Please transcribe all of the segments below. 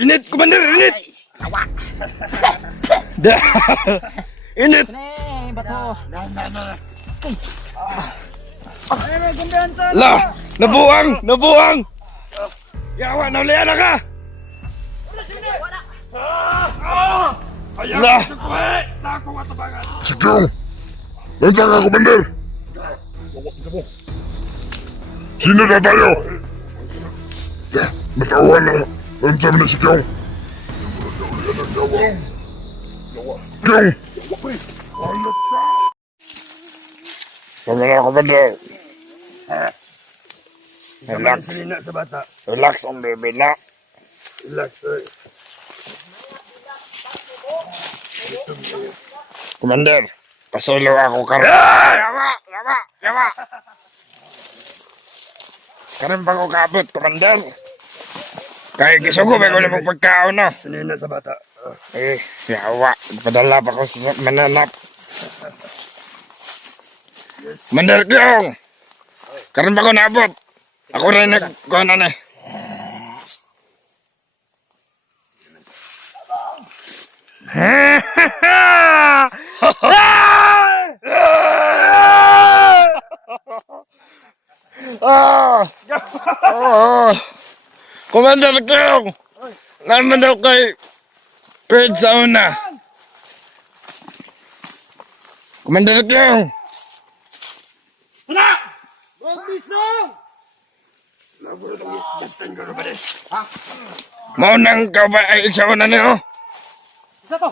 Init, Commander, init! Init! Bato. La! Nabuang! Yawa, naulian na ka! La! Sigaw! Nandiyan ka, Commander! Sino na tayo? Natawan na! Nandiyan na sigaw! Sigaw! Sama na, Commander! Relax! Sa bata. Relax ang bebe na! Relax, eh. Commander! Pasulo ako karon. Yawa! Karon pa ko kaabot, Commander. Kaya gisugo ba ko na mong pagkaon na? Sanina sa bata. Yawa. Padala pa ko sa mananap. Commander Kyong! Karon pa ko naabot. Ako rin nagkuhan na eh. Commander Kyong! Naman daw kay Fred sa una. Commander Kyong! Maunang ka ba ay isa na niyo? Isa to.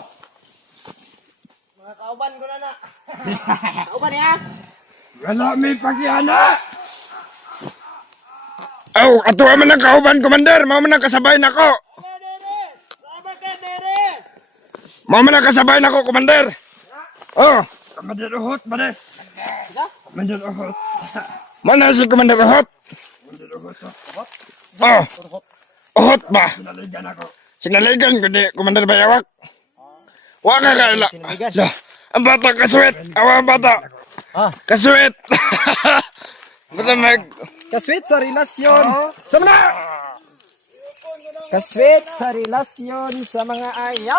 Mga kauban ko na. Kauban ya. Wala may pagyana! Aw, ato man ang kauban, Commander. Mao man ang kasabay nako. Mao man ang kasabay nako, Commander. Oh, Commander Uhot, bade. Commander Uhot. mana si Commander Uhot? Oh, Uhot ba? Sinaligan ako. Sinaligan ko di Commander Bayawak. Wa ka kala. Lah, ang bata kaswet. Awa ang bata. Kaswet. Basta mag... Kaswit sa relasyon. Sama na! Kaswit sa relasyon sa mga ayaw.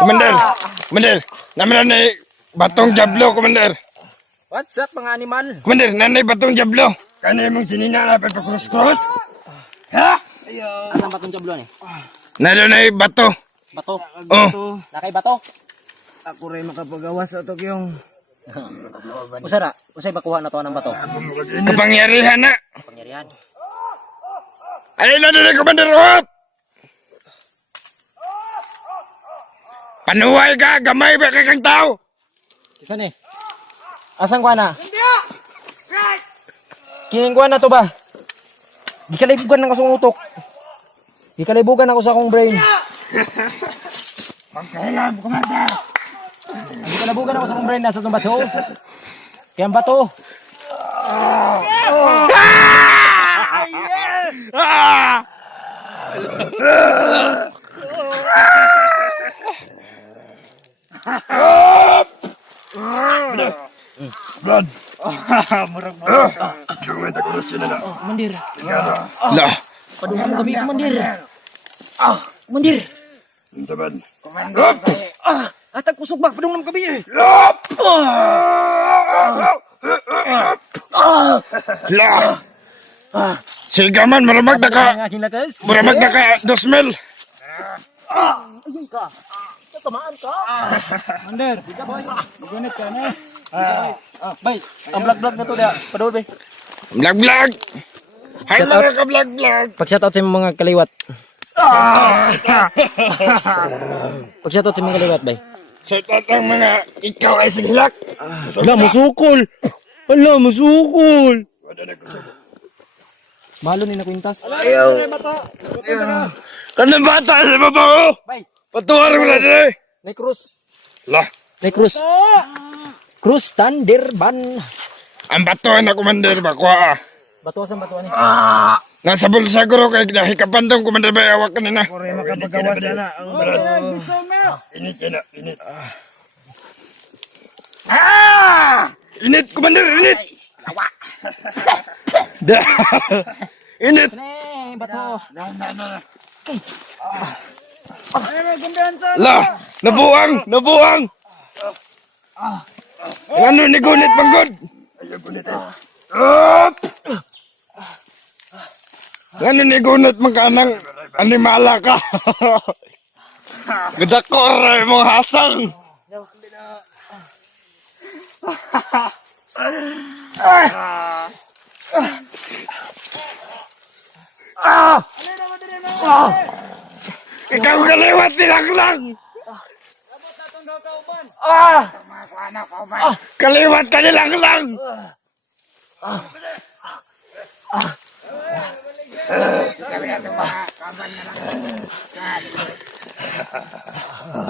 Commander, naman na batong jablo, Commander. What's up mga animal? Commander, nanay batong jablo. Kani mong sinina na pagpakrus-krus? Ha? Asan batong jablo ni? Nanay bato. Bato. Oh, Nakay bato. Ako rin makapagawa sa ito yung Usara, usay bakuha na to ng bato. kapangyarihan na. Pangyarihan. Ayun na nila, Commander Uhot. Panuway ka, gamay ba kang tao? Isa ni. Asang kuha na? Kining kuha na to ba? Gikalibugan ako sa akong utok. Gikalibugan ako sa akong brain. Pagkailan, Commander! Gikalibugan ako sa akong brain nasa itong bato. Kaya ang bato. Blood! Murag-murag. Gawin ta krus yun na. Mandir. Lah, Paduhang kami, Mandir. Mandir. Saban. Atag kusog ba? Padungan kami eh. lah. Sige man, maramag na ka. Ang aking lakas. Maramag na ka, 2,000. Ayun ka. Tamaan ka. Mandir. Dika boy. Magunit ka na. Bay, ang vlog na to dia. Padul bay. Vlog. Hay Shout mga ka-vlog. Pag-shoutout sa mga kaliwat. Pag-shoutout sa mga kaliwat, bay. Sa tatang mga ikaw ay siglak. Ala, musukol. Malo ni na kwintas. Kanang bata sa babaw. Bay, Patuwar mo na din. may krus. Lah, May krus. Krus Tandirban. ang bato na Commander ba? Kuha. Batuwa sa batuwa ni. Nasa bulsa ko ro kay nahikapan tong Commander Bayawak kanina. ako rin makapagawa sana ang bato. Init yan na, init. Init, Commander, init! Init! Kene, bato. La, nabuang, nabuang. Ano ni gunit manggod? Ano ni gunit magkanang animala ka? Gadakor mong hasang. Ikaw kaliwat nilanglang. Kaliwat ka nilanglang.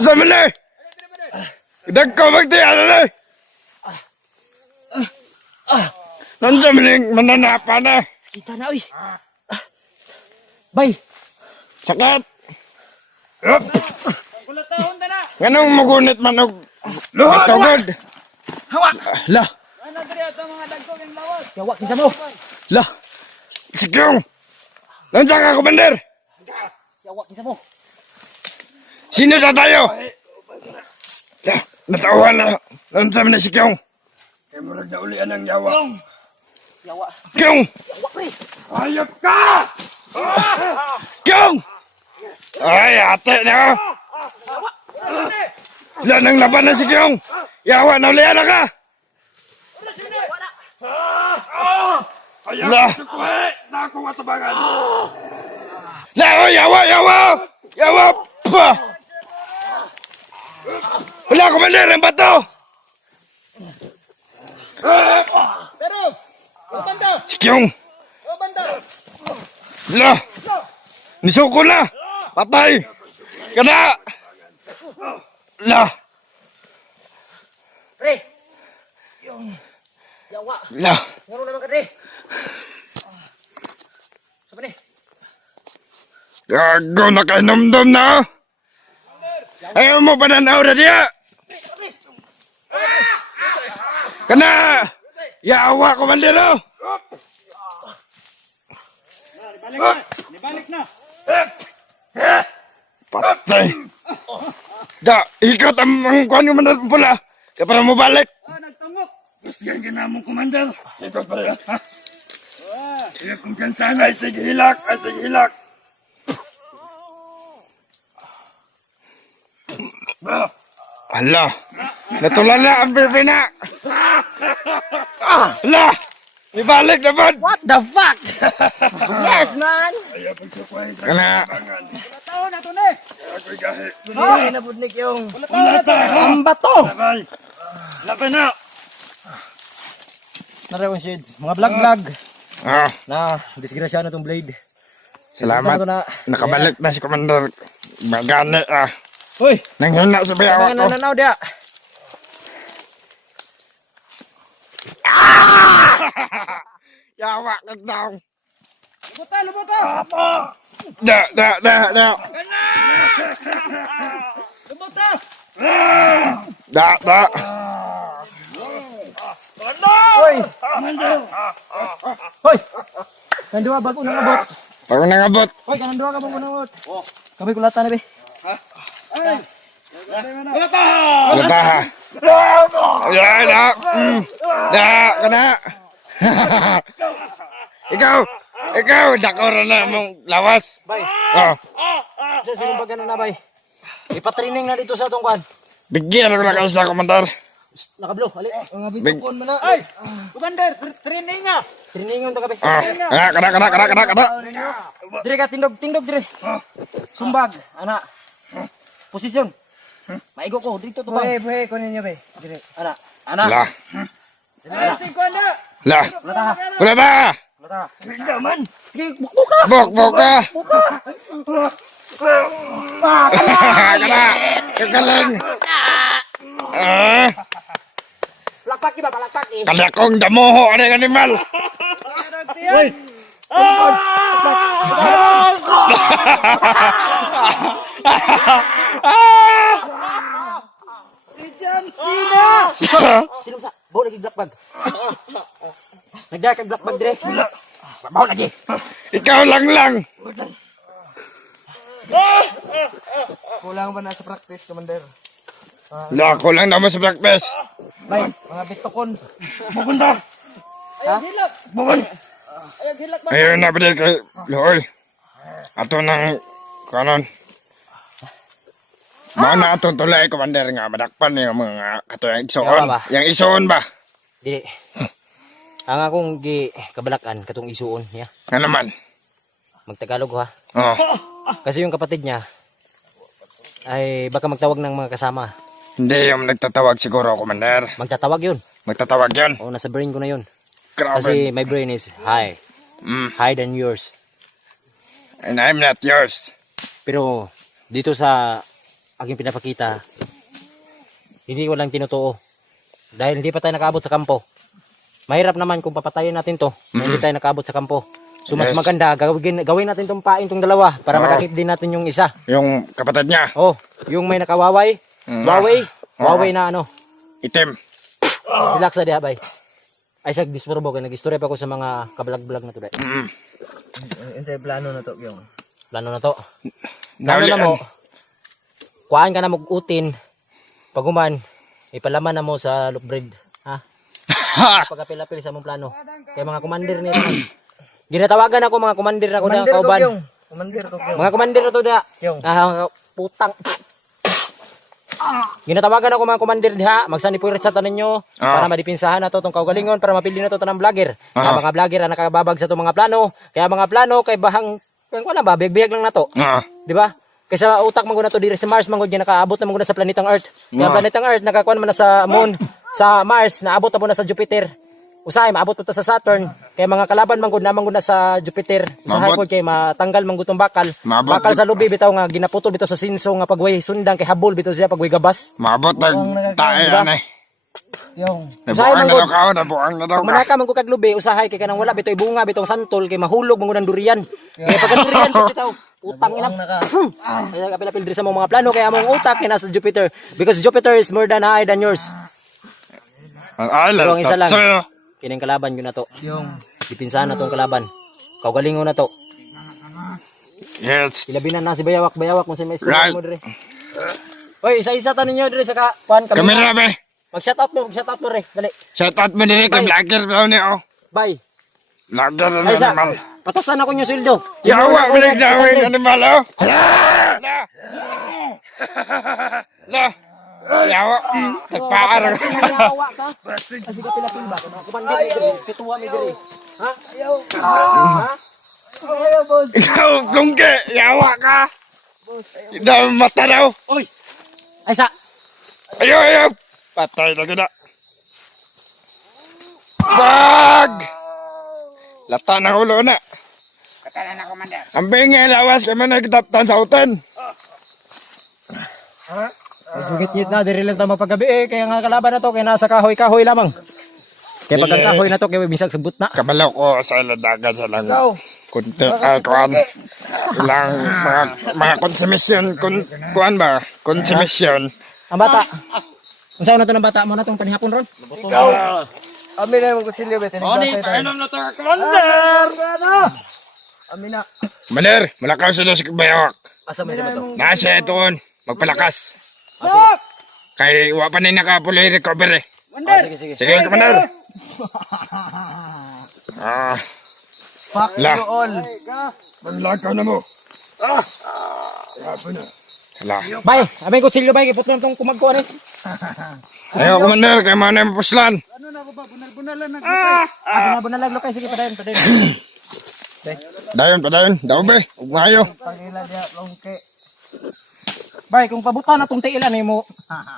Sama ni. Dagko magtiyan ni. Nandiyan maning mananapa na. Kita na, uy. Bay. Sakit. Ganong magunit manog. Tugod. Hawak. Lah. Yawak, kinsa mo. Lah. Sikyong. Nandiyan ka, Commander. Yawak, kinsa mo. Sino na tayo? Lah. Natawa na. Nandiyan na Sikyong. Kaya murag na ulian ang yawa. Yawak. Kyong. Yawak, pre. Ayop ka! Kyong! Ay, ate na! Lan ang laban na si Kyong! Yawa na ulian na ka! La! La! Oh, yawa! Yawa! Yawa! Pa! Wala, Commander! Ang bato! Pero, banda. Si Kyong! Banda. La! Nisuko na! Patay! Kana! La! Pre. Yawak. La! Ngaro naman ka, pre. Sapa ni? Gago na kay nomdom na! Ayaw mo pananaw na diya! Kana! Yawa, komandero! Nibalik na. Patay! Da, ikot ang kuhan ko man pula! Kaya para mo balik! Nagtangok. Yan ginamong commander. Ito pala. Ha? Iya kung kansana ay sige hilak. Ay sige hilak. Hala! Natulala ang pipina! Hala! Ibalik naman! What the fuck? Yes, man. Ayaw pagsukway sa Kana! kabangan. Tao na to ni. Ako'y gahi. Hindi na budlik yung. Ang bato. Sabay. Laban na. Narewan shades. Mga vlog-vlog. Ah, Na, disgrasya na tong blade. salamat. Nakabalik na si Commander. Magani ah. Hoy, Nanghina sa bayawa mga ko. nananaw dia. Yawa ka daw. Lubutan, lubutan. Da. Lubutan. Da. Hoy. Hoy. Kandua bago nang abot. Pag nangabot. Hoy, kandua ka bago nang abot. Kami kulatan na be. Lata ha. Ya, da. Da, kana. Ikaw, dakor na mong lawas. Bay. Oh, Sa sinumbagan na bay. Ipatraining na dito sa atong kwan. bigyan ako na kayo sa Commander. Nakablo, ali. Ang abitukon mo na. Ay, Commander, training nga. Training yung tagabi. Kana. Dire ka tindog dire. Sumbag, anak. Posisyon. Maigo ko dito to bang. Buhay, kunin niyo be. Dire, anak. La. La. Lata ha. Wala ba? Lata. Naman. Sige, bukbuk ka. Bok ka. Kana. Kagaling. Palakpak iba, palakpak eh. Kalakong damoho ano yung animal. Hoy. Sinong sa? Bawa lagi black bag. Nagdaya kag black bag dire. Bawa lagi. Ikaw lang. Kulang ba na sa practice, Commander? La, kulang naman sa practice. Bay, mga bitokon. Bukon daw. Bukon. Ayun na pala kay Loy. Ato nang kanon. Mao na atong tulay, Commander, nga madakpan yung mga katuyang igsoon. Yawa ba? Yang igsoon ba? Dili. Ang akong kabalakan katong isuon niya. Nga naman. Magtagalog ha. Oh. Kasi yung kapatid niya ay baka magtawag ng mga kasama. Hindi yung nagtatawag siguro, Commander. Magtatawag yun. Magtatawag yan. Oo, nasa brain ko na yun. Grabe. Kasi my brain is high. Higher than yours. And I'm not yours. Pero dito sa aking pinapakita, hindi ko lang tinutuo. Dahil hindi pa tayo nakaabot sa kampo. Mahirap naman kung papatayin natin to, na hindi tayo nakaabot sa kampo. So mas Yes. maganda, gawin natin tong pain tong dalawa para Oo. makakip din natin yung isa. Yung kapatid niya, Oh, yung may nakawaway, waway, waway na ano. itim. Relax na diha bay. Ay sag disturbo kay nagistorya pa ko sa mga kabalag-balag na to day. Insay plano na to, yung. Plano na to. Plano na mo. Kuhaan ka na mag-utin. Paguman, ipalaman na mo sa loop bread. Ha? Pagapil-apil sa mong plano. Kaya mga commander ni ginatawagan ako mga commander ako na Commander ko, kauban. yung. Commander ko, yung. Mga commander na to da. Yung. Putang. Ginatawagan ako mga commander diha, magsanipurit sa tanan nyo para madipinsahan na to tong kaugalingon para mapili na to tanang vlogger. Kaya mga vlogger ang nakababag sa tong mga plano. Kaya mga plano kay bahang wala ba biyag-biyag lang na to. Di ba? Kasi sa utak man gud na to diri sa Mars man gud nakaabot na man gud na sa planetang Earth. Kaya planetang Earth nakakuan man na sa Moon, sa Mars naabot na po na sa Jupiter. Usahay maabot pa ta sa Saturn. Kaya mga kalaban man gud na sa Jupiter. Usahay Maabot. pod kay matanggal man gud tong bakal. Maabot. Bakal sa lubi bitaw nga ginaputol bitaw sa sinso nga pagway sundang kay habol bitaw siya pagway gabas. Mabot na tayo Diba? anay. Yung. Usahay man Nabuang na daw gud. ka, nabuang na daw Pag ka. manaka man ko kag lubi usahay kay kanang wala bitaw bunga bitaw santol kay mahulog man gud ang durian. Kaya pag ang durian bitaw utang ina. Kaya kapila-pil diri sa mga plano kaya among utak kay nasa Jupiter because Jupiter is more than high than yours. Ay, Pero ang isa lang. So, Kining kalaban yun na to. Yung. Dipinsahan na tong kalaban. Kaugalingon na to. yes. Ilabinan na si Bayawak kung sa may Right. istorya mo dire. Oy, isa-isa ta ninyo dire sa kuan Kamera be. Mag-shout out mo re. Dali. Shout out mo din kay vlogger daw ni oh. Bye. Vlogger na Ay sa. naman. Patasan ako yung sweldo. Yawa mo rin gawin animal oh. La. Yawa. Tagpaar. Yawa ka. Kasi ka pila-pil ba? Kumandi dire. Respetuwa mi dire. Ha? Ayaw. Ha? Ayaw, boss. Ikaw, lungge. Yawa ka. Hindi mata daw. Oy. Ay sa. Ayaw, ayaw. Patay na gina. Bag! Lata ng ulo na. Katala na, Commander. Ang bingay lawas kami nagtaptan sa utan. Gigit-git na dire lang ta magpagabi kaya nga kalaban na to kaya nasa kahoy-kahoy lamang. Kaya pag ang kahoy na to kaya bisag sabot na. Kabalaw ko sa iladagan sa lang. Kunti, kuan. Ilang mga konsumisyon. Kuan ba? Konsumisyon. Ang bata. Unsa na to ng bata mo na tong panihapon ron? Ikaw. Amin na yung magkusilyo, bet. Kainom na to, Commander. Amin na. Maler, malakaw sila sa bayawak. Asa man sa bato? Nasa itoon. Magpalakas. Kay wa pa na nakapuli recovery. Sige sige. Sige, Commander. Ah, Fuck La. you all. maglakaw na mo. Hala. Bay, abay ko silyo bay kipot na tong kumagkuan eh. Ayaw, Commander, kay mana yung puslan. Bunalag lo kay sige padayon. Dayon, padayon. Daw be. Ug maayo. Pangila diya, longke. Bay, kung pabuta na tong tiilan mo,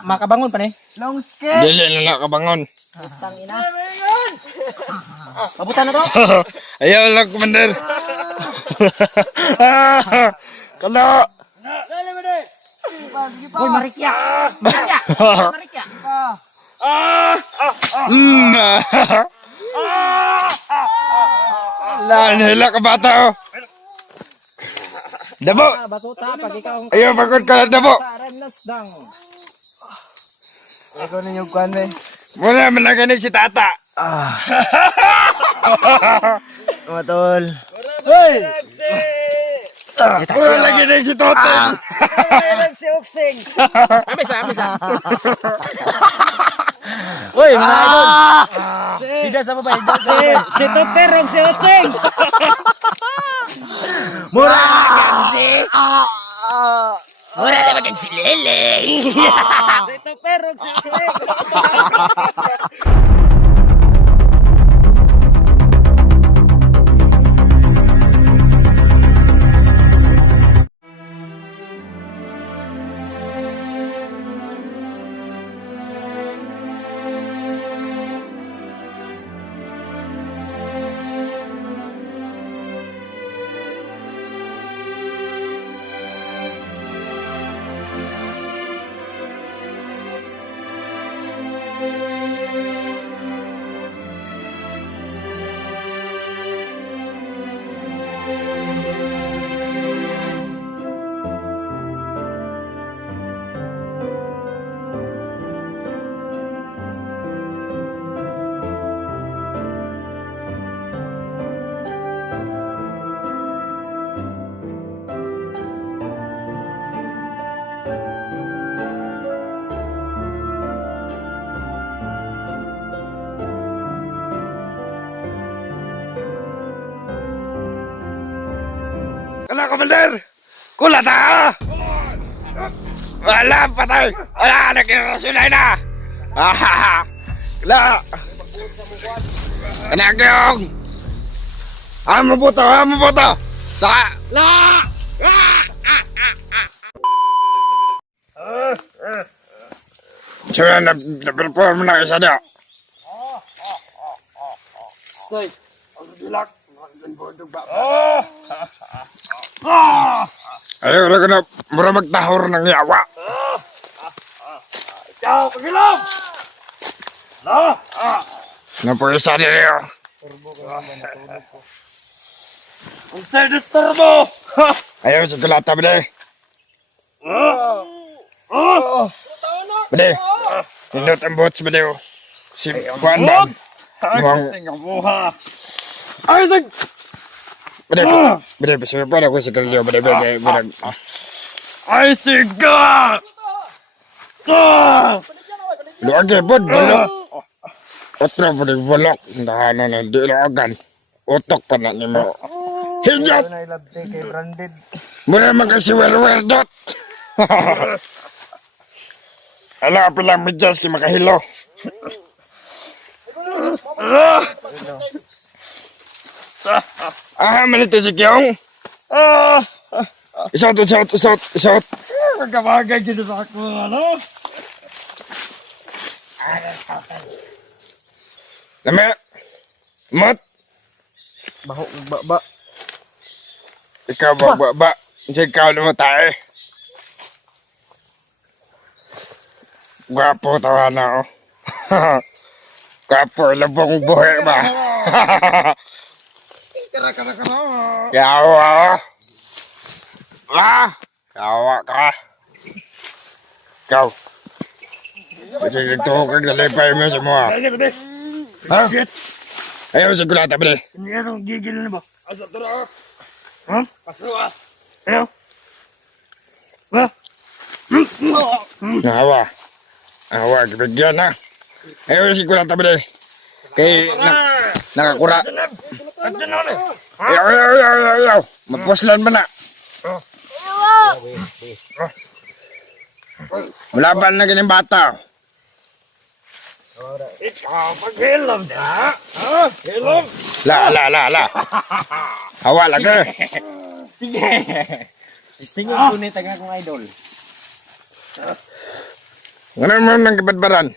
makabangon pa ni. Longske. Dili na nakabangon. Tangina. Pabuta na to. Ayaw lang, Commander. Kala. Hoy marikya. Marikya. Marikya. Nila ka bata, oh. Dabo. Batuta pag ikaw ang Ayaw, pagod ka, dabo. Ranas dang. Ikaw ninyo kwan, be. Muna, malaganig si tata. Mga tol. Hoy! Muna, laganig si Totoy. Nagsiyo boxing. Amisa. Uy, mga idol. Hida sa baba, hida sa baba. Si Tuperong si Osing. Mura naman kang si Lele. Si Tuperong si Osing. Kala, Commander! Kulat ha! Wala, patay! Wala, nagkirasulay na! Kala! Kanagayong! Mabuto! Saka! La! So yan, na-perform na isa niya. Stay. Ang dilak. Ang bodog ba? Ayaw na ka na, mura magtahor ng yawa. Ikaw, pagilom! No! Napuisa niya. Ang sa'yo disturbo! Ayaw sa kulata, bade. Bade, nindot ang bots, bade. Si Juan ba? Muang, Tingnan mo ha! ay, sag! Bade, pasuyo pa na ko sa kalyo, bade. Ay, siga! Luwag eh, bod, balok. Otro, bade, balok. Dahanan na, di luwagan. Utok pa na ni mo. Hijat! Na ilabte kay Branded. Muna magkasiwel-wel dot. Ala, pilang medyas ki makahilo. Manito si Kyong. Isot. Magkabagay gino sa ako, ano? Lame. Mat. Baho ba. Ikaw ba. Ikaw naman tayo. Gwapo tawa na, oh. Gwapo, labong buhay ba? Yawa. Yawa ka. Ikaw. Kasi nagtuho kang nalipay mo sa mga. Ha? Shit! Ayaw sa kulata, bali. Hindi anong gigil na ba? Asa tara? Ha? Pasua! Ayaw! Ha? Awa, kibigyan na. Ayaw sa kulata, bali. Kay, nakakura. Andiyan na ulit! Ayaw. Mapuslan ba na? Malaban na ganyan bata. Ikaw, paghilom na! Ha? Hilom! La. Hawa lang ka. Sige. Istingin ko ni taga kong idol. Ano naman ng kabadbaran?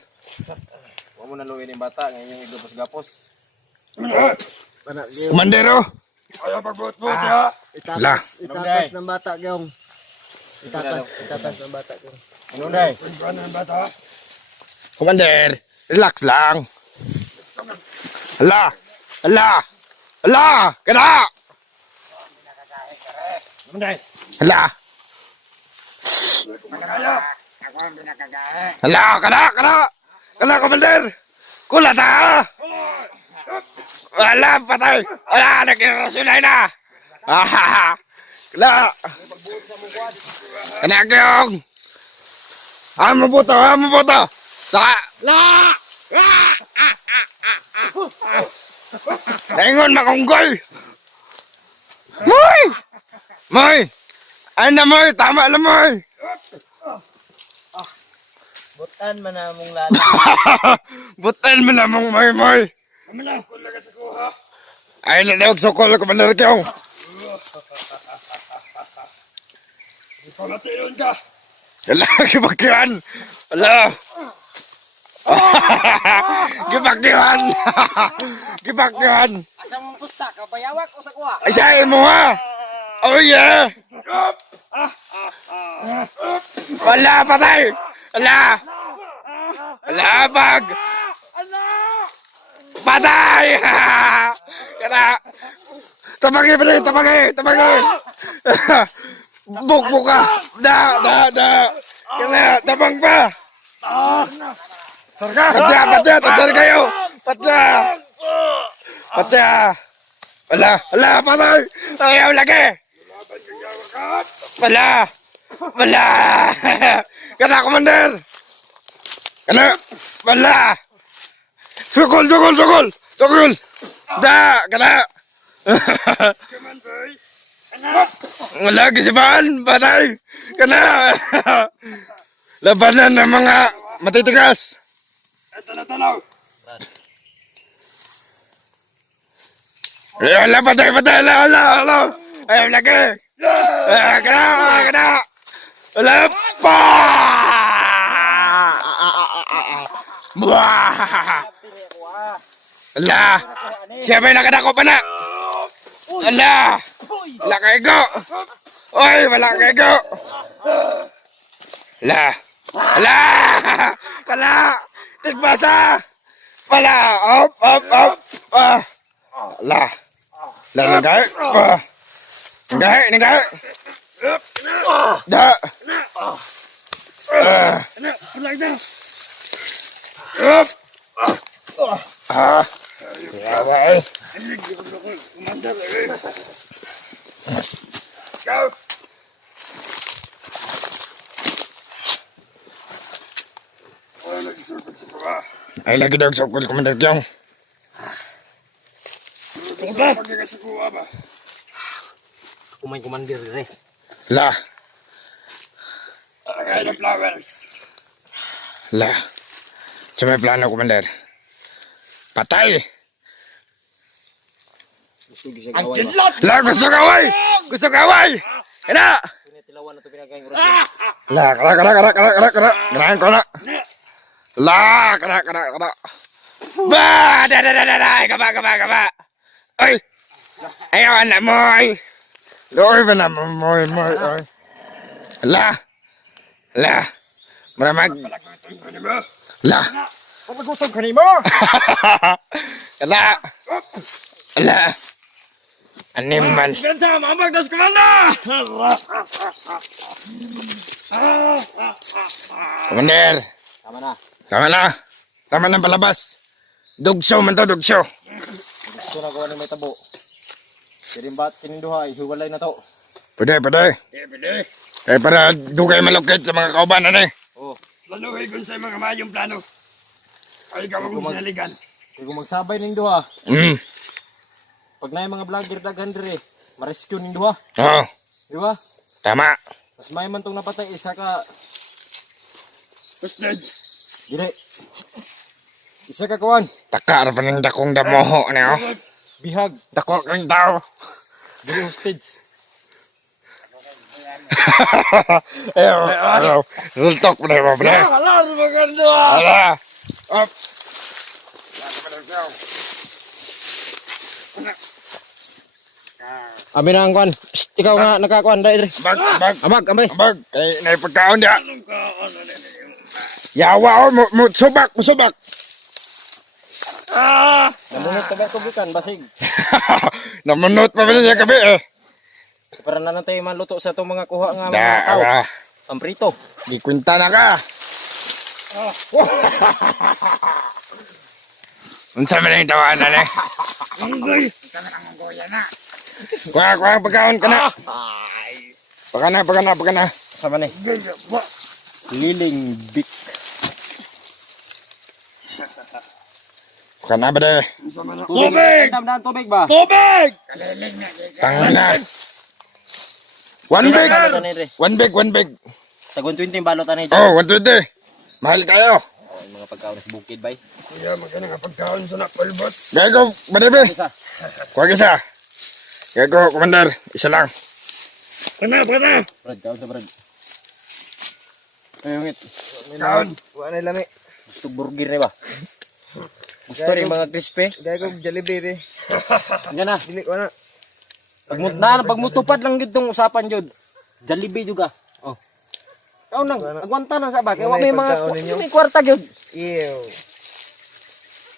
Huwag mo naluin yung bata, ngayon yung igapos-gapos. Komandero. Ayaw pagbuot-buot ha! Itatas ng bata gyong. Itatas ng bata gyong. Ano na eh? Ano ang bata? Komander, relax lang. Ala. Kada. Manday! Ala. Kada, komander. Kulat ha. Wala, patay. Wala, nagkirasulay na. Kada. Kanagayong. Mabuto, mabuto. Saka, Ingon makunggoy. Moy! Moy! Ay na moy, tama na moy. Butan man na mong lala. Butan mo na mong moy. Kamala, kula ka sa kuha. Ay na daw sokol ko man kayo. Ikaw na tayon ka. Wala, gibakiwan. Wala. Gibakiwan. Gibakiwan. Asa mong pusta ka bayawak o sa kuha? Ay sahin mo ha. Oh yeah. Wala, patay. Wala. Wala, bag. Patay. Kaya. Tabagi, tabagi. Bukbuk ka. Da. Kaya, tabang pa. Patya, tatar kayo. Patya. Wala, patay. Ayaw lagi. Wala. Kana, Commander. Kana, wala. Sukol. Da, kana. Commander. Wala, gisipan. Patay. Kana. Labanan ng mga matitigas. Ito na tanaw. Wala, patay. Wala. Ayaw lagi. Kana. Wala pa. Wala. Siya ba'y nakadako pa na? Wala. Wala kayo go. Oy, wala kayo go. Wala. Kala. Tigbasa. Wala. Op. Wala. Nagay. Nagay. Da. Ano, like that. Yawa eh. Commander. Go. Ay, lagi daw sa ukol, Commander Kyong. Tungkol ka sa kuha ba? Kumay commander dire. La. Lagay ng flowers. La. Sa may plano, Commander. Patay. Ang kilot! La, gusto kaway! Kaya! Tilawan na to pinagay oras. La, kara. Ganahan ko na. La, kara. Ba! Da! Kaba! Ay! Ayaw na mo, ay! Loy ba na mo, moy, ay! La! Maramag! La! Pagutog kanimo. La! Animal! Gansa, mamagdas ko na! Commander! Tama na palabas! Dugso man to, dugso! Gusto na gawa ni may tabo. Kirimbat kininduha hiwalay na to. Pwede. Pwede. Eh, para dugay malukit sa mga kaubanan eh. Oh, Laluhay ko sa mga mayong plano. Ay, ikaw akong sinaligan. kay kung magsabay ning duha. Pag na mga vlogger daghan dire, ma-rescue ning duha, Oo, di ba? tama. Mas may man tong napatay isa ka Hosted. dire. Isa ka kuan, Takar pa ng dakong damoho niyo. bihag, Dako kang tao. dire hostage. Ayaw. Rultok pa na mo, pre. Alar, maganda! Ala. Up. Amin na ang kuan. Ikaw nga nakakuan dai dire. Bag. Amag, amay. Kay naipagkaon dia. Anong kaon na nila yung... Yawa o, musubak. Namunot ka ba tubikan basig. Namunot pa ba niya gabi eh. Para na nantay maluto sa itong mga kuha nga Da, mga tao. ala. Ang prito. Gikwinta na ka. Unsa man yung tawanan eh. Anggoy! Kuha, pagkaon ka na. Pagka na. Sama ni. Liling bik. Kana ba de? Tubig! Dam tubig ba? Tubig! Tangina. One big. One big. Tag 120 balot ani. Oh, 120. Mahal kayo. Mga pagkaon sa bukid bay. Kaya magkano nga pagkaon sa napalbos. Gago, madami. Isa. Kuha isa. Gago, Commander. Isa lang. Pana! Brad, kaon sa brad. Ayungit. Kaon! Wala na lami. Gusto burger ni ba? Gusto rin mga crispy. Gaya ko Jollibee rin. Yan na. Dili ko na. Pagmutupad lang gid tong usapan jud. Jollibee juga. Oh. Kaon nang agwanta na sa ba kay wa may mga may kwarta jud. Ew.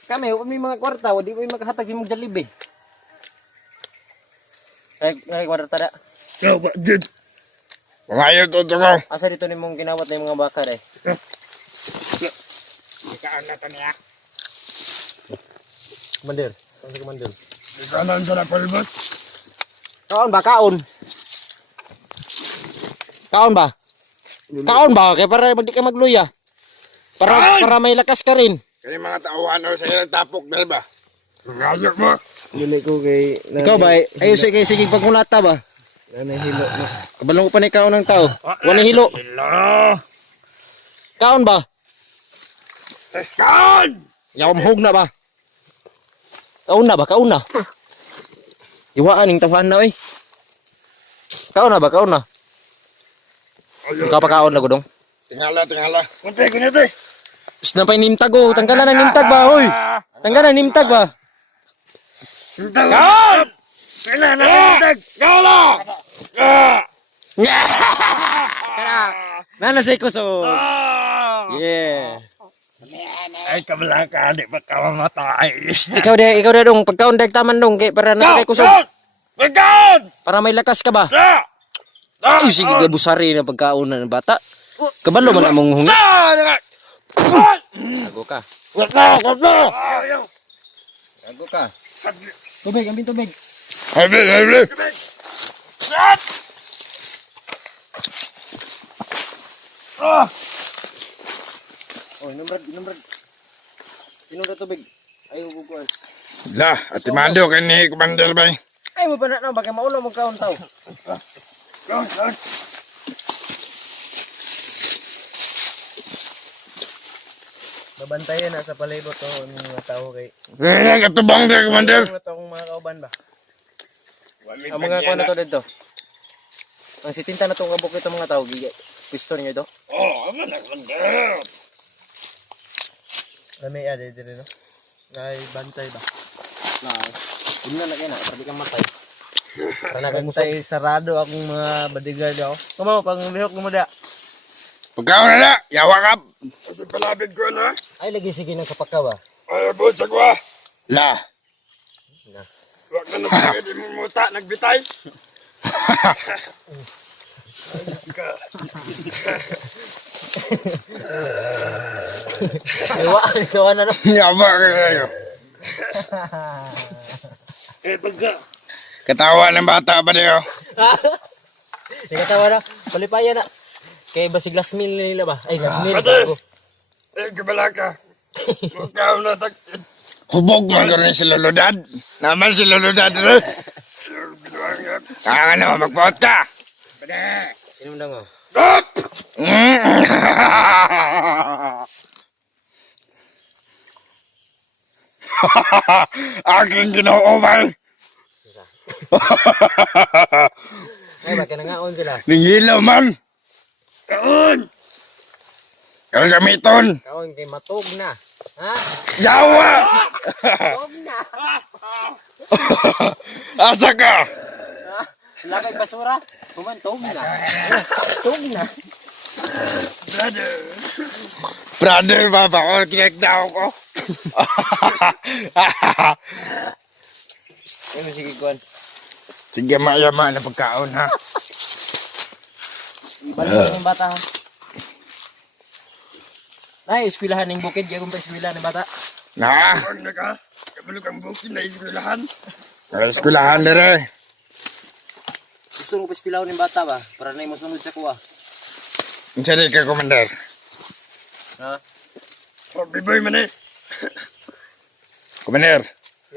Kami wa may mga kwarta, wa di may maghatag imong Jollibee. Ay kwarta da. Yo, ba, did? Pangayo to ko. Asa dito nimong ginawat na yung mga baka eh. Kaon na to niya. Commander. Ano si Commander? Kanon sa napalbos. Kaon ba? Kaon? Kaon ba? Kaon ba? Kaya para magdi ka magluya. Para may lakas ka rin. Kaya mga tauhan o sa ilang tapok, dahil ba? Ngayon mo. Dili ko kay Ikaw ba? Ayos sige pagmulata ba? nanay hilo na. Kabalong ko pa ni kaon ng tao. Wala hilo. Hello. Kaon ba? Kaon! Yawam hug na ba? Kaon na ba? Kaon na. Iwaan yung tawahan na eh. Kaon na ba? Kaon na. Ikaw pa kaon na gudong. Tingala. Kuntay, kunyate. Gusto na pa yung nimtag oh. Tanggalan ng nimtag ba? Hoy! Tanggalan ng nimtag ba? Kaon! Kailan na kuntag? Gala! Nana say kuso. Ah! Yeah. Ay, kabala ka, di ba ka mamatay? Ikaw de dong pagkaon dag taman dong kay para na kay kusog. Kaon! Para may lakas ka ba? Ah! Ay sige gabusari na pagkaon ng bata. Kabalo man among hungi. Gago ka. Wag na! Gago ka. Tubig, ambing tubig. Habli! Ah! Oh, numbrad. Inong tubig. Ayo bukuan. La, ati mando kay ni Commander ba? Ay mo pa na bagay maulo mo kaon taw. Kaon! Babantayan na sa palibot to ang mga tao kay. Kaya katubang din, Commander. Mga taong mga kauban ba? Ang mga kuan na to dito. Ang sitinta na tong kabuk ito mga tao gigay. Piston niyo do. Oh, ano na kuntay? Lami dito no. Ay bantay ba? Na. Una na kay na, sabi kang matay. Para na kay musog. Bantay sarado akong mga bodyguard ako. Kumaw pang lihok mo da. Pagkaon na, yawa ka. Kasi palabid ko na. Ay lagi sige nang kapaka ba. Ay, abot sa kwa. La. Wag na nasagay di mo muta, nagbitay. Iwa na no. Yawa ka kayo. Pagka. Katawa ng bata ba niyo? Ikatawa na. Palipayan na. Kay basig last meal nila ba? Ay last meal. Ate! Bago. Kabala ka. Kaon na tak. Hubog man ko rin si Luludad. Naman si Luludad rin. Kaya nga magpot ka. Inom lang oh. Stop! Aking ginoo-umay. Ay ba kanangaon sila. Ningilaw man. Kaon! Kaya gamiton. Kaon kay matog na. Ha? Yawa! Matog na. Asa ka? Lakay basura. Kumantog na. Tog na. Brother! Brother, baba ko. Kinagdaw ko. Ano sige kuan. Sige, mayama na pagkaon, ha? Balik ng bata ha. Ay, eskwelahan ng bukid, kaya kung pa eskwelahan ng bata. Na? Huwag na ka. Kabalo kang bukin na iskwelahan. Eskulahan na rin. Gusto mo pa eskwelahan ng bata ba? Para na mo sunod sa kuha. Sige ka, Commander. Ha? Happy boy man eh. Komander.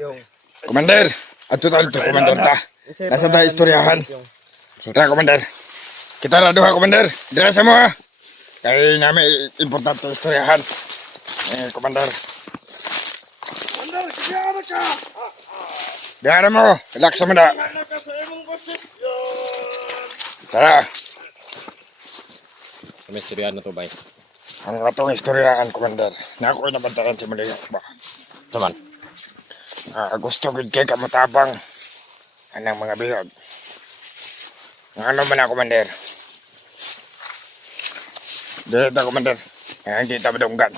Yung. Komander. Ato tayo to, Komander ta. Nasa ba istoryahan? Tara, Komander. Kita na duha, Komander. Dira sa mo ha. Kaya namin importante istoryahan. Komander. Commander, kaya ka. Dira mo. Relax mo na. Ano ka sa imong posisyon? Tara. Kami istoryahan na to, bay. Ang atong istoryahan, Komander. Na ako'y nabantayan si Malayok ba? Saman. Gusto gud kay kamutabang anang mga bihag. Ang ano man ako, Komander? Dito, Komander. Ang kita ba dunggan?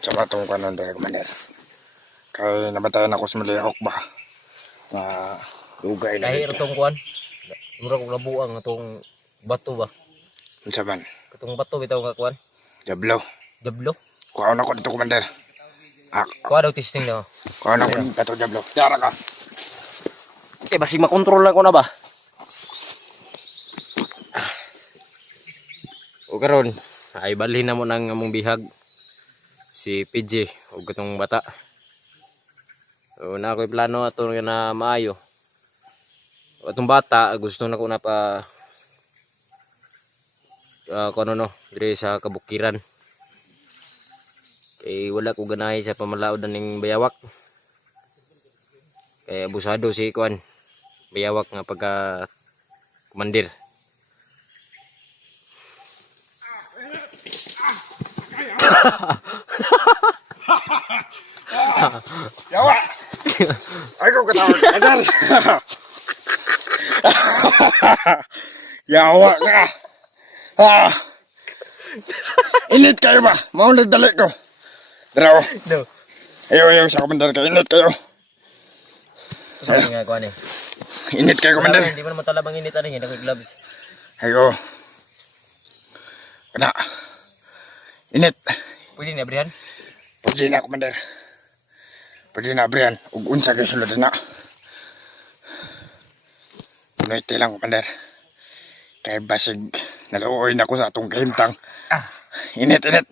Sa batong kanon dito, Komander. Kaya nabatayan ako sa Malayok ba? Na lugay na Dahil dito. itong kuan. Mura kong labuang itong bato ba? Unsa man? Itong bato bitaw nga kuan. Diablo. Dablo. Kuha na ko dito, Komander. Kuha daw testing na. Kuha na ko dito, Diablo. Tara ka. Basig makontrol lang ko na ba? O karon ay balhin na mo ng among bihag si PJ o katong bata. So na ako'y plano ato na maayo. O atong bata gusto na ko na pa kung ano no, dire sa kabukiran. Kay wala ko ganahay sa pamalaod ning bayawak. Kay abusado si kuan bayawak nga pagka komandir. Yawa! Ay ko katawag. Adal! Yawa ka! Init kayo ba? Mau nagdali ko. Daraw. No. Ayaw sa Komander ka. Init kayo. Sabi nga kuan eh. Init kayo, Komander. Hindi mo naman talabang init ano yun, gloves. Ayaw. Kana. Init. Pwede na Brian? Pwede na, Komander. Pwede na, Brian. Ug unsa kayo sulod na. Inoite lang, Komander. Kay basig naluoy na ko sa atong kahimtang. Init, init.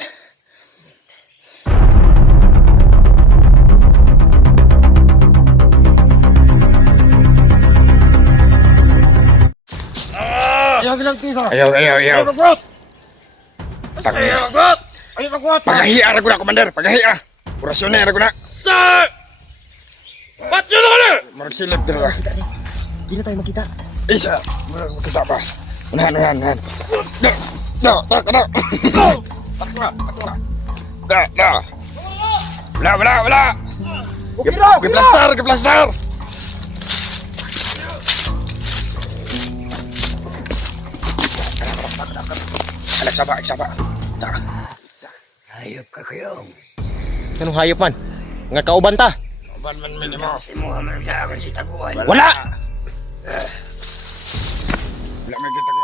Ayaw bilang piso. Ayaw. Pagahiya ra ko na, Komander. Pagahiya. Orasyon na ra ko na. Sir! Ba't yun ako? Magsilip dira. Hindi na tayo makita. Isa. Makita ba? Unahan. Da. Wala. Geplastar. Aksaba. Da. Hayop ka kayo. Anong hayop man? Nga kauban ta. Ban man minimo. Si Muhammad sa akin itaguan. Wala! Wala may kita ko.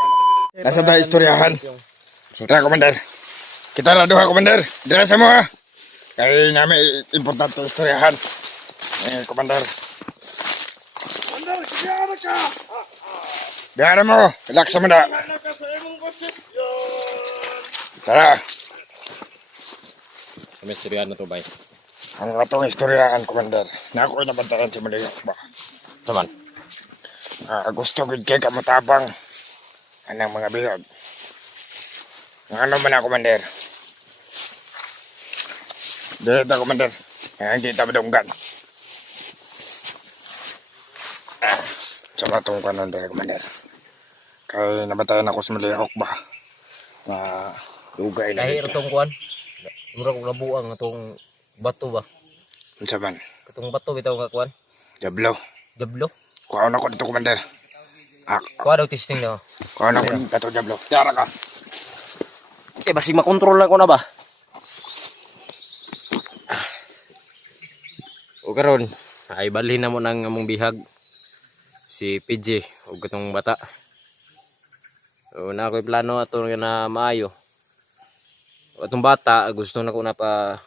Nasa ba istoryahan? Tara, Komander. Kita na duha, Komander. Dira sa mo ha. Kaya namin importante istoryahan. Komander. Commander, kaya ka. Dira mo. Relax mo na. Ano ka sa imong posisyon? Tara. Kami istoryahan na to, bay. Ang atong istoryahan, Komander. Na ako'y nabantayan si Malayok ba? Saman. Gusto gud kay kamutabang anang mga bihag. Ang ano man ako, Komander? Dito, Komander. Ang kita ba dunggan? Sa batong kanon dito, Komander. Kaya nabatayan ako sa Malayok ba? Na lugay na Dahil dito. itong kuan. Mura kong labuang itong bato ba? Unsa man? Itong bato bitaw nga kuan. Diablo. Dablo. Kuha na ko dito, Komander. Kuha daw testing na. Kuha na ko dito, Diablo. Tara ka. Basig makontrol lang ko na ba? O karon ay balhin na mo ng among bihag si PJ o katong bata. So na ako'y plano ato na maayo. O atong bata gusto na ko na pa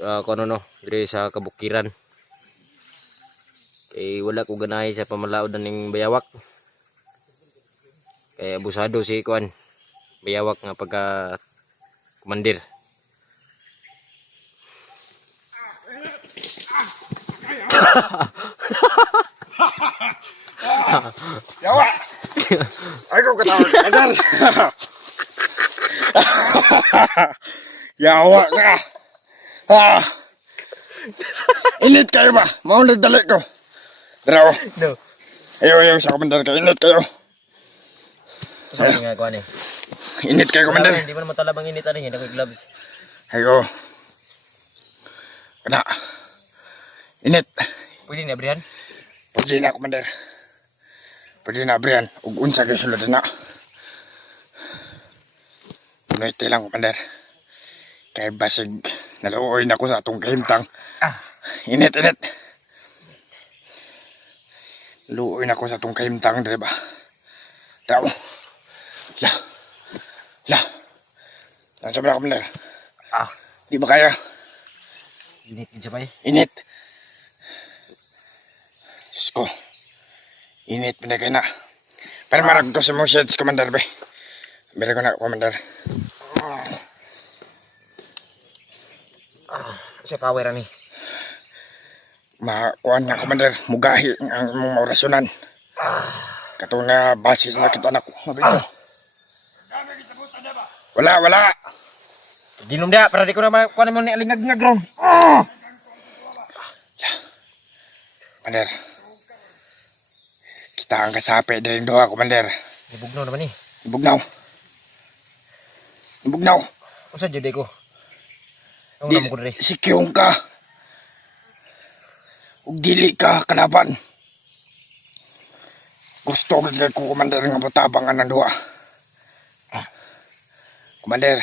kung ano no, dire sa kabukiran. Kay wala ko ganahay sa pamalaod ning bayawak. Kaya abusado si Kuan. Bayawak nga pagka komandir. Yawa! Ay ko katawag, Commander! Yawa ka! Ah! Init kayo ba? Mau nagdali ko. Pero, No. ayaw sa Commander ka. Init kayo. Sabi nga Kuan eh. Init kayo, Commander. Hindi mo naman talabang init ano yun. Naka-gloves. Ayaw. Kana. Init. Pwede na, Brian? Pwede na, Commander. Pwede na, Brian. Ug unsa kayo sulod na. Ito lang, Commander. Kay basig naluoy na ko sa atong kahimtang. Init. Luoy na ko sa atong kahimtang, diba? Daw. La. Ano sabi na, Commander? Di ba kaya? Init din siya pa eh. Init. Diyos ko. Init, pinagay na. Pero marag ko sa mga sheds, Commander, be. Bira ko na, Commander. Sa power ani. Makuan na, Commander. Mugahi ang mga orasyonan. Katong na base sa nakita anak ko. Mabi ko. Wala. Ginom dia, para di ko na kuan mo ni alingag-ngag ron. Commander. Kita ang kasapi din doha, Commander. Ibugnaw naman eh. Ibugnaw. Usa jud ko. Ang namo ko diri. Sikyong ka. Ug dili ka kalaban. Gusto ko, Commander, nga batabangan ng duha. Commander.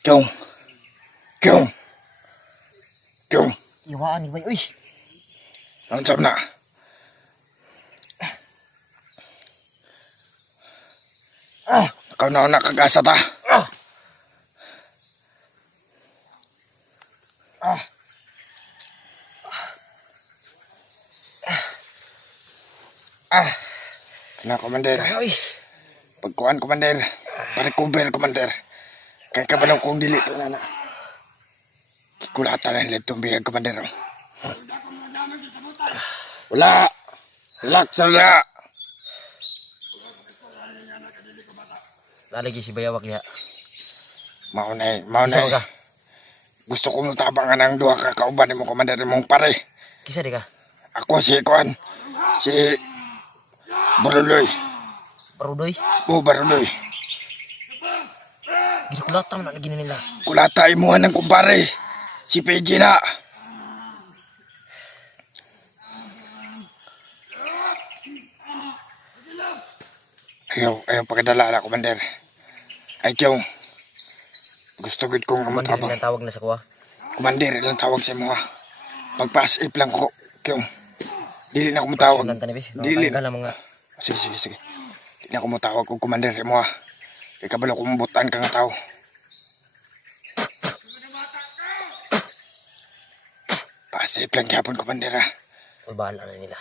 Kyong. Iwaan ni bay uy. Ang sab na. Ikaw na nakagasa ta. Na, Commander. Uy. Pagkuhan, Commander. Parecover, Commander. Kaya kabalaw kong dili po na. Kulatan ang litong biyag, Commander. Wala. Relax na. Lalagi si Bayawak ya. Maunay. Kisa ka. Gusto ko matabangan ang duha ka kauban mo, Commander, mong pare. Kisa di ka. Ako si Kuan. Si Baruloy. Parudoy. Baruloy. Gidi ko latang na lagi nila. Kulata imuhan ng kumpare. Si PJ na. Ayaw pagkadala na, Commander. Ay, Kyong. Gusto gud kong Commander matabang. ang tawag na sa kuha. Commander, ilang tawag sa mga. Pagpas-ip lang ko, Kyong. Dili na ako matawag. Sunan tani be. Dili Dili na mga Sige. Dili na ako matawag kung Commander sa mga. Kaya kabalo kung butan ka nga tao. Pas-ip lang gyapon, Commander, ha. bahala na nila.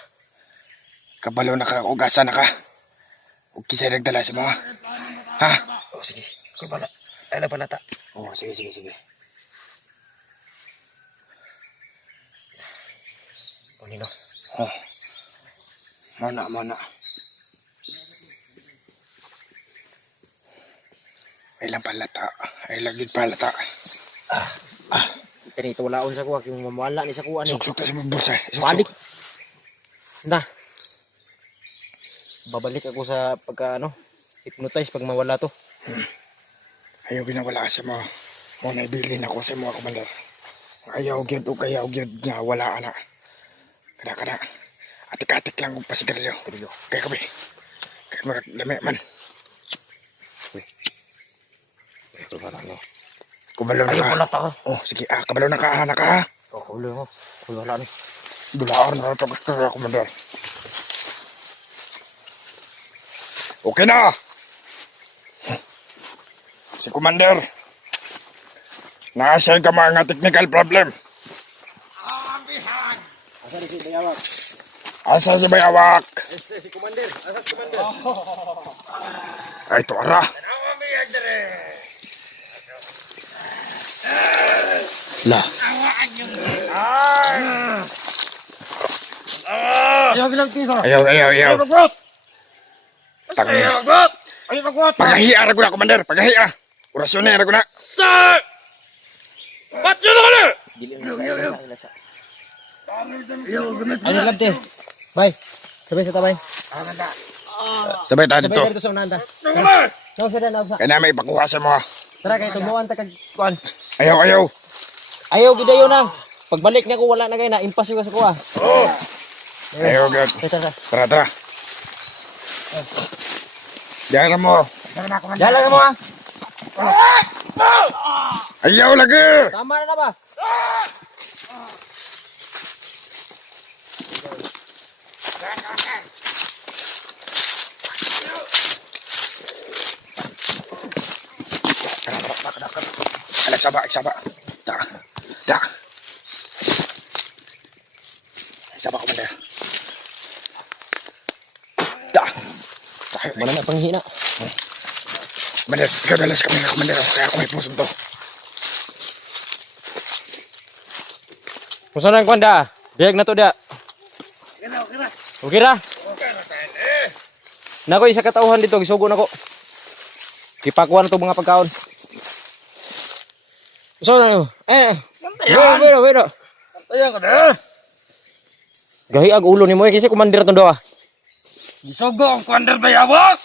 Kabalo na ka, ugasa na ka. Ug kisay nagdala sa mga. Ha? Oh sige. Ko bala. Ay na palata. Oh, sige. O nino. Oh. Mana. Ay lang palata. Ay lagid palata. Kani ito walaon sa kuha yung mamala ni sa kuha ni. Suksok ta sa mga bulsa. Balik. Na. Babalik ako sa pagka hypnotize pag mawala to. Ayaw ginawala sa mga. Mo naibili na ko sa mga, Commander. Ayaw gyud o ayaw gyud nga wala na. Kada. Atik-atik lang kung pasigarilyo. Kaya kabi. Kaya marag lami man. Ito ba na Kumalaw na Ay ka. palata ka. Oh, sige. Kabalaw na ka. Anak ka, ha. Oh, kulo mo. Kulo wala ni. Dulaar na ito gusto na, Commander. Okay na. Si Commander. Naasay ka mga technical problem. Asa ni si Bayawak? Asa si Bayawak? Si Commander. Asa si Commander? Ay, tuara. Tanawa mo yan, dire. Lah. Ayaw bilang piso. Ayaw. Magbot! Tang. Magbot! Ay, magbot! Pagahiya ra ko na, Commander. Pagahiya. Orasyon na ra ko na. Sir! Ba't yun ako na? Ano lang te? Bay. Sabay sa tabay. Sabay tayo Sabay dito. dito sa unahan ta. Ano ba? Saan sa na Kaya na may ipakuha sa mo. Tara kay tumuan ta kag kuan. Ayaw. Ayaw gid ayo nang. Pagbalik na ko wala na kay na impas ko sa kuha. Ayaw, God. Tara. Tara. Diyan mo. Dala mo ha. Ayaw lagi. Tama na ba? Saba. Da. Saba, Commander. Da. Mana na panghina. Commander, ikaw dalas kami na, Commander. Kaya ako may puso to. Musa nang kuan da. Biag na to da. Okay ra. Nako isa katauhan dito gisugo nako. Kipakuan to mga pagkaon. So na yo. Wait. Ayan ka na. Gahi ag ulo nimo kasi commander to daw. Isugo ang kwander bayawak.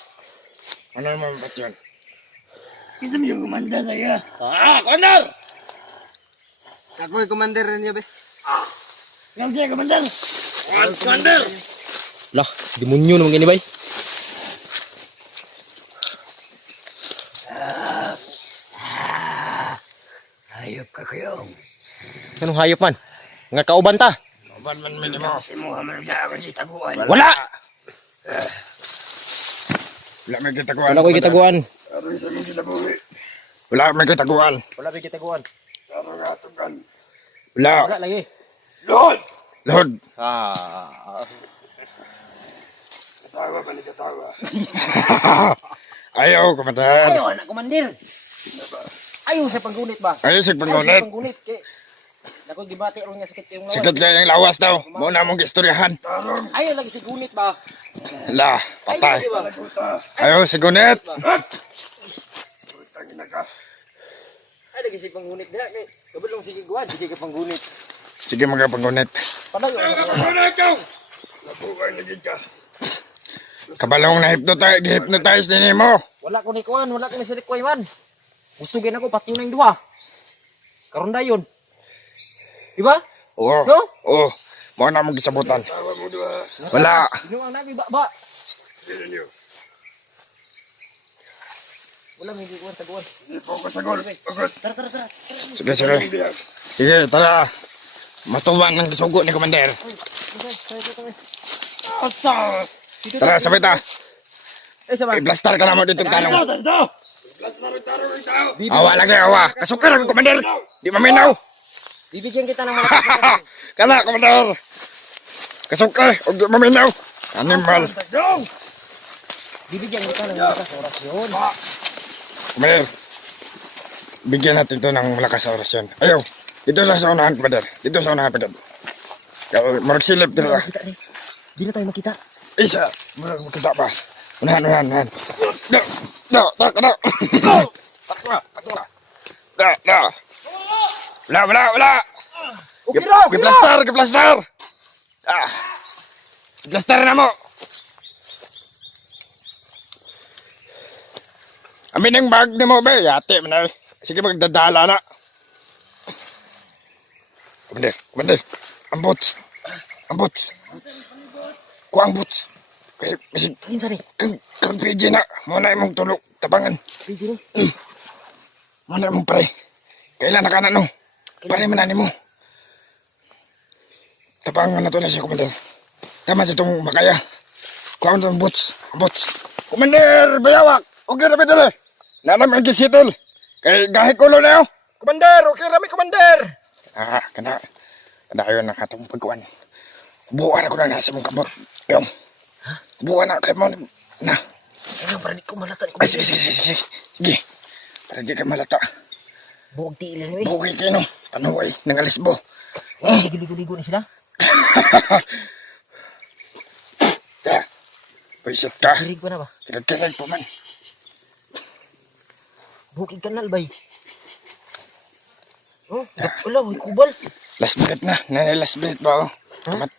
Ano naman ba't yun? Kita mo yung kumanda na yan. Kwander! Ako'y commander niya, be. Yang siya, kumandar. Kwander! Lah, demonyo naman gini bay. Hayop ka kayo. Anong hayop man? Nga kauban ta. Ban man minimo. Si Muhammad na ako di taguan. Wala. Wala may kitaguan. Wala ko'y kitaguan. Aroy sa mga kinabuhi. Wala may kitaguan. Wala ko'y kitaguan. Aroy nga tugan. Wala. Wala lagi. Lord! Lord. Katawa pa ni katawa. Ayaw, Commander. Ayaw anak commander. Ayaw sa panggunit ba? Ayaw sig pangunit. Panggunit kay Nakoy gibati ron nga sakit yung lawas. Sikat kaya yung lawas daw. Muna mong istoryahan. Ayaw lagi si gunit ba? La, patay. Ayaw, di ba? Ayaw, sigunit. Tangin na ka. Ay lagi si panggunit diha kay kabulong sige guwan, sige ka panggunit. Sige mga pangunit. Padayo Ano ka pa na ikaw? Nabuhay na gid ka. Kabalong na hypnotize din mo. Wala ko ni kuan, wala ko ni silikoy man. Gusto gina ko pati yung duha. Karon dayon. Di ba? Oo. No? Oo. Muna mong gisabutan. Tawa mo doon. Wala. Inuang nabi ba? Dito niyo. Wala may kuan taguan. Hindi po ko sagol. Pagod. Tara. Sige. Sige, tara. Matuwan ng gisugo ni Commander. Asa! Tara, sabay ta. Sabay. I-blaster ka naman dito Ito! tanong. Ito! Plus na rin tao. Awa lagi, awa. Kasukar ako, Commander. Di maminaw. Bibigyan kita ng malakas. Kana, Commander. Kasukar. Huwag di maminaw. Animal. Dong! Bibigyan kita ng malakas oras yun. Commander. Bigyan natin ito ng malakas na orasyon. Ayaw. Dito sa unahan, Commander. Dito sa unahan, Commander. Maragsilip dito na. Di na tayo makita. Isa. Makita pa. Unahan. No, taka na. Wala. Giplastar. Giplastar na mo. Amin ang bag ni mo, be. Yate, manay. Sige, magdadala na. Commander. Ang boots. Kuha ang boots. Kaya, masig, Kinsa ni? kang PJ na. Muna imong tulog. Tabangan. Pwede ni. Muna imong pare. Kailan na ka na, no? Pare manani mo. Tabangan na to na siya, Commander. Tama sa itong makaya. Kuha mo itong boots. Commander, bayawak. Okay na bidala. Nanam ang gisitil. Kay gahit kulo na yun. Commander, okay rami, Commander. Kadayon na katong pagkuhan. Buwan ako na nasa mong kamot. Yung, Buwan na kayo mo. Na. Ano, para di ko malata. Ay, sige. Para di ka malata. Buwag tiilan nyo eh. Bukay kayo no. Panuway, ng alisbo. Ligo-ligo ni sila. Ya. Paisit ka. Dirig pa na ba? Kinagkilag po man. Bukid kanal bay. Oh, wala, may kubal. Last minute na. Last minute ba ako?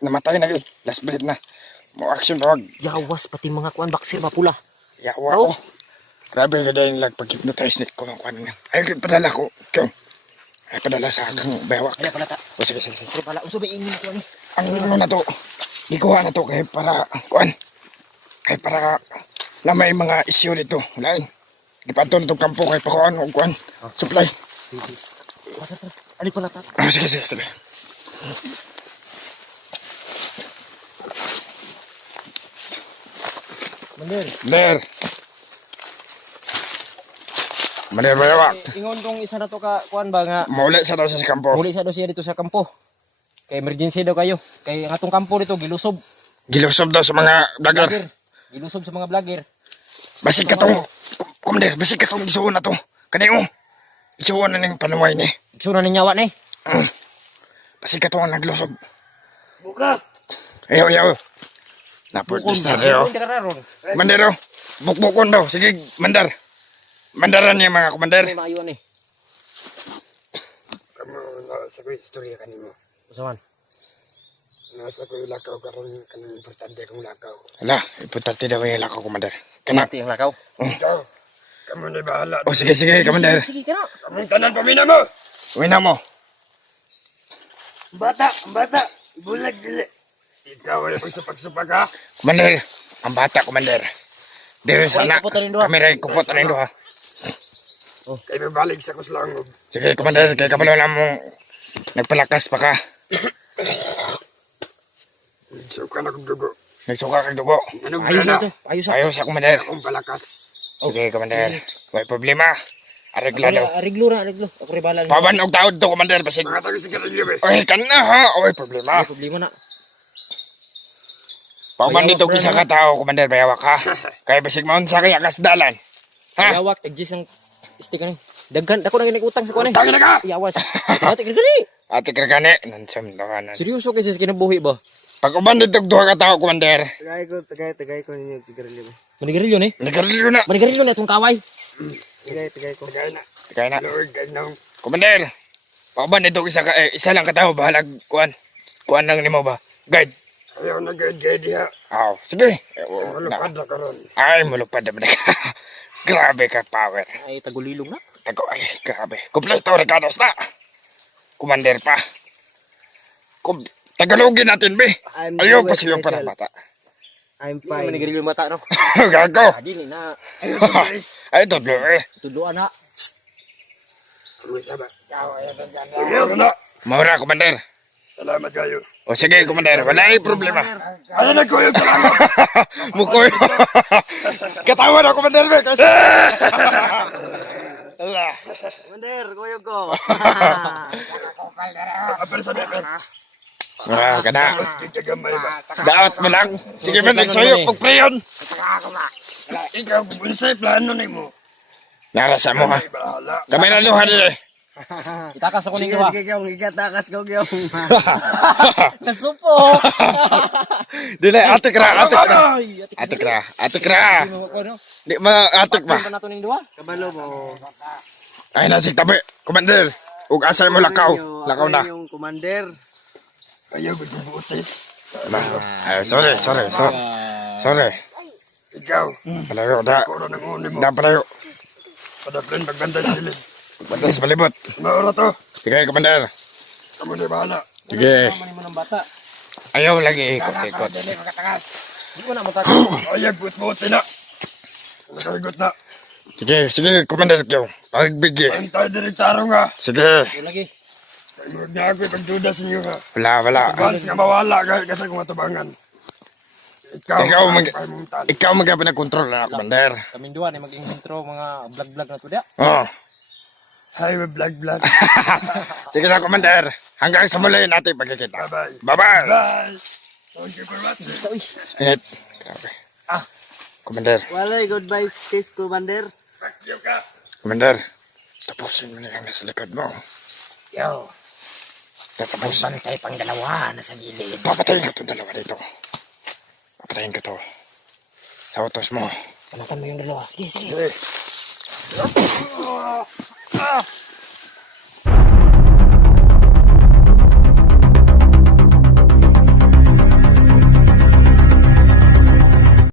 Namatay na yun. Last minute na. Mo action ba wag. Yawas, pati mga kuan, baksir, mapula. Yawa ko. Grabe ka dahil nagpag-hypnotize nit ko ng kuan na. Ay, padala ko. Kyo. Ay, padala sa aking bewak. Kaya pala ta. O sige. Pero pala, unso ba ingin ko ni? Ang ano na to. Ikuha na to kay para kuan. Kay para na may mga isyu dito. Lain. Ipanto na itong kampo kay pakuan o kuan. Supply. Ali pala ta. Oh, sige. Mandir. Mandir bayawak. Ingon kong isa na to ka, kuan ba nga, Mauli sa daw sa kampo. muli sa daw siya dito sa kampo. Kay emergency daw kayo. Kay ang atong kampo dito, gilusob. Gilusob daw sa mga vlogger. Vlogger. Gilusob sa mga vlogger. Basig ka tong, Commander, basig ka tong isuon na to. Kaniyo. Isuon na ng panuway ni. Suna ni nyawa ni. Basig ka tong naglusob. Buka! Ayaw. Napot sa reo. Hindi ka raron. Mandero. Bukbukon daw. Sige, mandar. Mandaran niya mga commander. May maayon ni. Kamu nasa ko istorya kanimo. Usaman. Nasa ko lakaw karon kanang importante kong lakaw. Ala, importante daw yung lakaw commander. Kana. Mati ang lakaw. Ikaw. Kamu na bahala. Oh, sige, commander. Sige ka na. Kaming tanan pamina mo. Pamina mo. Ang bata! Bulag dili! Ikaw ay pagsupag-supag ha? Commander, ang bata commander. Dili sana. kupot na rin doha. Kami rin kupot na rin doha. Kay babalik sa kuslangog. Sige, commander, kay kabalo na mo nagpalakas pa ka. Suka na kong dugo. Nagsuka kang dugo. Anong Ayos gana? na to. Ayos na. Ayaw sa commander. Akong palakas. Okay, commander. May problema. Areglado. Ariglo. Ako rin bahala. Paban og taod to, commander. Basig. Mga tayo si Karilyo eh. Oy, kan na ha. Oy, problema. Ay, problema na. Paban Bayawak dito na kisa naman. ka tao, commander. Bayawak ka. Kaya basig maun sa kaya kasdalan. Ha? Yawak, tagjis ang stick ni. Daghan, ako na ginag-utang sa kuwan eh. Tangin na ka! Yawas. Ate, gani. Ate kargani. Nansam na. Seryoso kasi sa kinabuhi ba? Pag uban dito duha ka tao, commander. Tagay ko ninyo sigarilyo. Manigarilyo ni. Nagkarilo na. Manigarilyo na itong kaway. Tagay ko. Kaya na. Kaya na. Lord, kaya na. Commander. Pag uban dito isa lang ka tao. Bahalag kuan. Kuan lang nimo ba? Guide. Ayaw na gaya diha. Aw, sige. Malupad na karon. Ay, malupad na ba? Grabe ka, power. Ay, tagulilong na. Tago, ay, grabe. Kompleto, Ricardos na. Commander pa. Tagalogin natin, be. Ayaw pa siyang para bata. I'm Fine. fine. Manigarilyo mata no. Gago. Dili na. Ay, totoo eh. Tudloan na. Ayaw na. Maura, Commander. Salamat kayo. O sige, Commander. Wala ay problema. Ano na ko yung salamat? Mukoy. Katawa na, Commander, be. Kasi. Allah. Commander, kuyog ko. Apel sa bebe. Ah, kana. Kikagamay ba? Daot mo lang. Sige, man, nagsayo. Pagprayon. Ikaw, bunsay plano ni mo. Narasa mo, ha. Ay, bahala. Kami na luha nila eh. Itakas ako Sige, ninyo ha. sige, gyong. Igatakas ko, gyong. Nasupo. Dili, atik ra. Ay, Atik ra. Di ma-atik ba? Pa nato ning duha. Kabalo mo. Ay, nasig tabi. Commander. Ug asay mo lakaw. Lakaw na. Ako yung commander. Ayaw, magbubuti. Ay, sorry. Sorry. Ikaw, Palayo, da. puro ng uni mo. Da palayo. Padaplan magbanda sa gilid. Bantas palibot. Maura to. Sige, Commander. Kamu na bahala. Sige. Tama mo ng bata. Ayaw lagi ikot-ikot. Di ko na matakas. Ayaw, buti na. Nakahigot na. Sige, Commander Kyo. Pagbigay. Antay direktaro nga. Sige. Di lagi. Huwag na ako ipagduda sa inyo ha. Wala. Once nga mawala kasi kung matubangan. Ikaw Ikaw, Ikaw magapin ng kontrol na, Commander. Kaming duha ni maging intro mga vlog na to dia. Oh. highway vlog. Sige na, Commander. Hanggang sa muli natin pagkikita. Bye-bye. Bye-bye. Bye. Thank you for watching. Ingat. Grabe. Ah. Commander, Walay goodbye kiss, Commander. Sakyo ka. Commander. Tapusin mo na yung nasa likod mo. Yo, Tatapusin. bantay pang dalawa na sa gilid. Papatayin ko itong dalawa dito. Papatayin ko to. Sa utos mo. Panatan mo yung dalawa. Sige, sige. Sige.